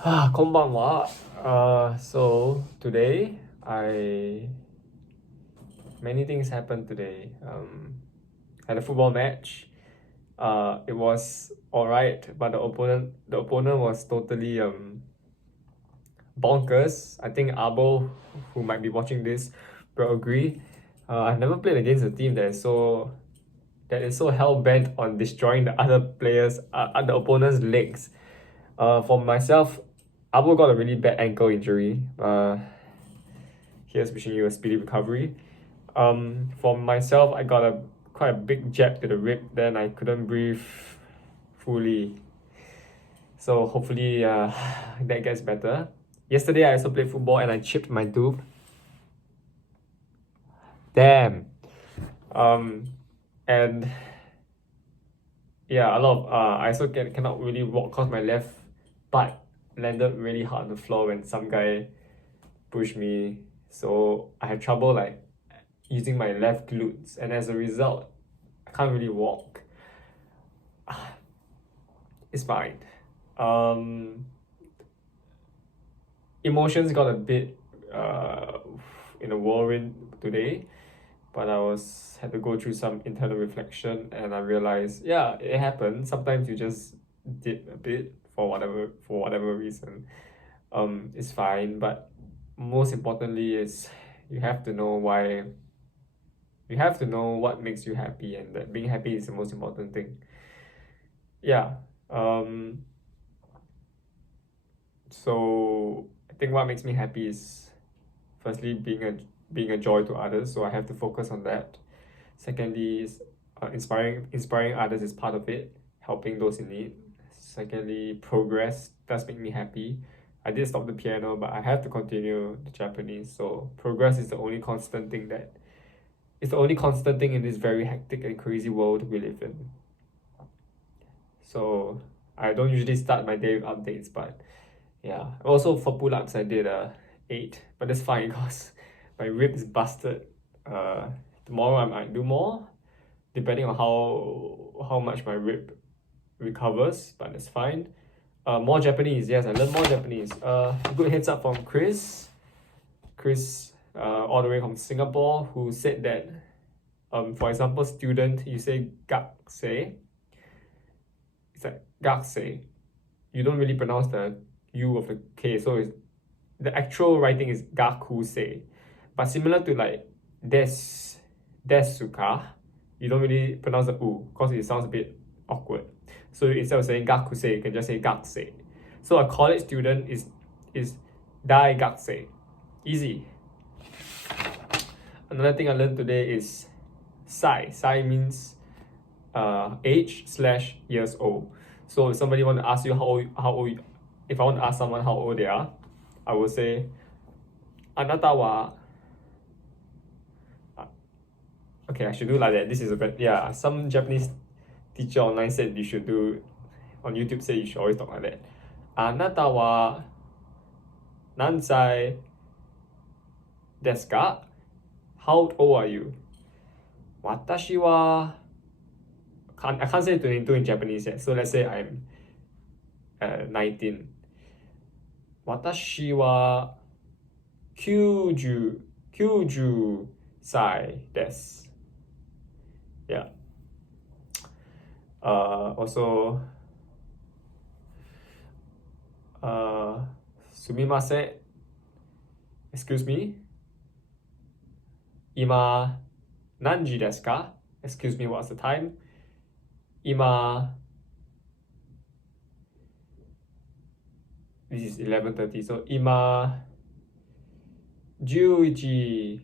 Konbanwa. So today many things happened today. Had a football match. It was alright, but the opponent was totally bonkers. I think Abo, who might be watching this, will agree. I've never played against a team that is so hell bent on destroying the other players, the opponent's legs. For myself, Abo got a really bad ankle injury. Here's wishing you a speedy recovery. For myself, I got quite a big jab to the rib. Then I couldn't breathe fully. So hopefully, that gets better. Yesterday, I also played football and I chipped my tooth. Damn. And yeah, a lot of I also cannot really walk cause my left butt landed really hard on the floor when some guy pushed me. So I have trouble like using my left glutes, and as a result, I can't really walk. It's fine. Emotions got a bit in a whirlwind today, but had to go through some internal reflection, and I realized, yeah, it happened. Sometimes you just dip a bit for whatever reason. It's fine, but most importantly is you have to know why. You have to know what makes you happy, and that being happy is the most important thing. Yeah. So I think what makes me happy is firstly being a joy to others, so I have to focus on that. Secondly is inspiring others is part of it, helping those in need. Secondly, progress does make me happy. I did stop the piano, but I have to continue the Japanese, so progress is the only constant thing in this very hectic and crazy world we live in. So I don't usually start my day with updates, but yeah. Also for pull-ups I did 8, but that's fine because my rib is busted. Tomorrow I might do more, depending on how much my rib recovers, but that's fine. More Japanese, yes, I learned more Japanese. Good heads up from Chris, all the way from Singapore, who said that, for example, student, you say gakse, it's like gakse. You don't really pronounce the U of the K, so the actual writing is gakuse. But similar to like desuka, you don't really pronounce the U because it sounds a bit awkward. So instead of saying gakuse, you can just say gakse. So a college student is daigakse. Easy. Another thing I learned today is sai. Sai means age/years old. So if somebody want to ask you how old, if I want to ask someone how old they are, I will say, Anata wa. Okay, I should do like that. This is a bit, yeah. Some Japanese teacher online said you should do, on YouTube said you should always talk like that. Anata wa nansai desu ka? How old are you? Watashi wa, I can't say 22 in Japanese yet. So let's say I'm 19. Watashi wa 90歳desu. Yeah. Also, すみません. Excuse me. 今何時ですか? Excuse me, what's the time? 今 This is 11:30, so 今11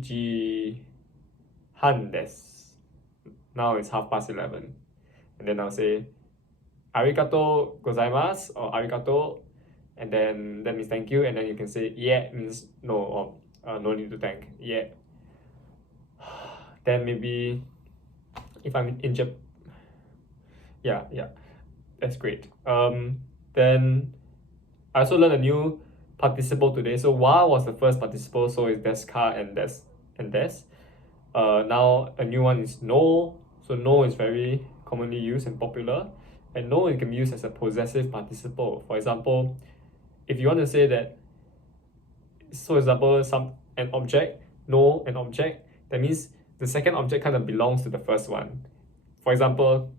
時半です. Now it's 11:30. And then I'll say ありがとうございます or ありがとう, and then that means thank you, and then you can say yeah means no, or no need to thank. Yeah. Then maybe if I'm in Japan, yeah, that's great. Then I also learned a new participle today. So wa was the first participle, so it's desu ka and des. Now a new one is no. So no is very commonly used and popular. And no, it can be used as a possessive participle. For example, if you want to say that, so example, an object, no an object, that means the second object kind of belongs to the first one. For example,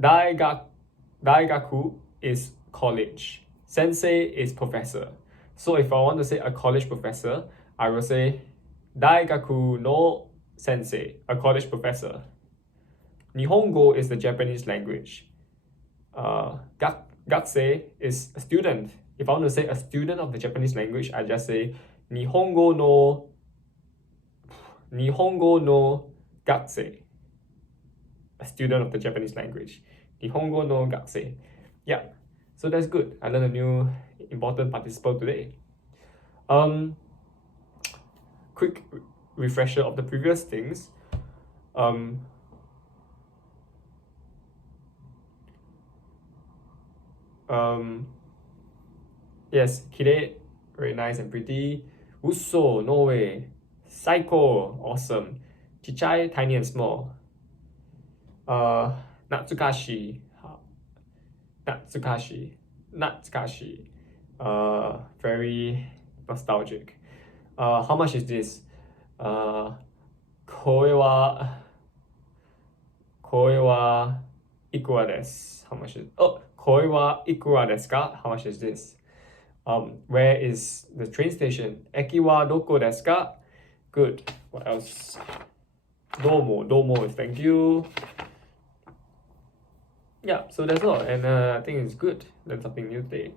Daigaku is college. Sensei is professor. So if I want to say a college professor, I will say Daigaku no sensei, a college professor. Nihongo is the Japanese language. Gakusei is a student. If I want to say a student of the Japanese language, I just say Nihongo no gakusei. A student of the Japanese language. Nihongo no gakusei. Yeah, so that's good. I learned a new important participle today. Quick refresher of the previous things. Yes, kirei, very nice and pretty. Uso, no way. Psycho, awesome. Chichai, tiny and small. Natsukashi, very nostalgic. How much is this? Koe wa ikura desu. How much is? Oh, koe wa ikura desu ka? How much is this? Where is the train station? Eki wa doko desu ka? Good. What else? Domo, thank you. Yeah, so that's all, and I think it's good. Learn something new today.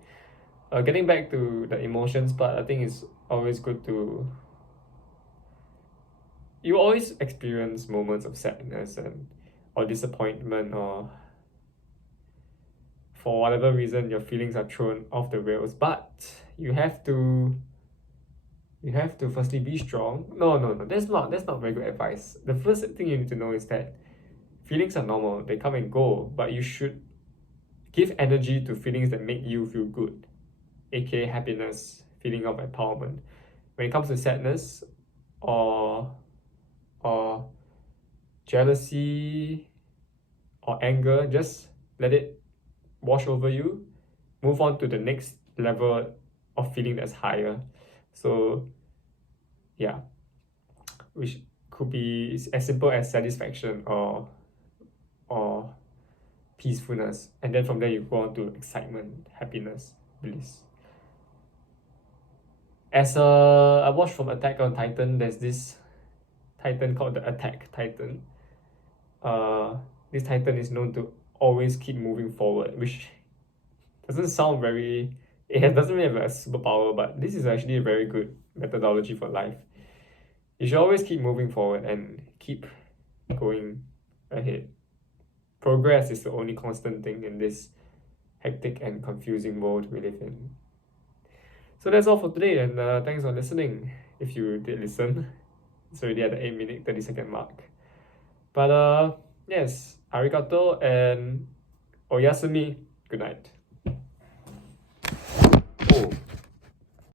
Getting back to the emotions part, I think it's always good to. You always experience moments of sadness or disappointment, or for whatever reason your feelings are thrown off the rails, but you have to firstly be strong. No, that's not very good advice. The first thing you need to know is that feelings are normal, they come and go, but you should give energy to feelings that make you feel good, aka happiness, feeling of empowerment. When it comes to sadness or jealousy or anger, just let it wash over you. Move on to the next level of feeling that's higher. So yeah, which could be as simple as satisfaction or peacefulness, and then from there you go on to excitement, happiness, bliss. I watched from Attack on Titan, there's this Titan called the Attack Titan. This Titan is known to always keep moving forward, which doesn't sound very. It doesn't really have a superpower, but this is actually a very good methodology for life. You should always keep moving forward and keep going ahead. Progress is the only constant thing in this hectic and confusing world we live in. So that's all for today, and thanks for listening. If you did listen, it's already at the 8-minute 30-second mark. But yes, arigato and oyasumi. Good night.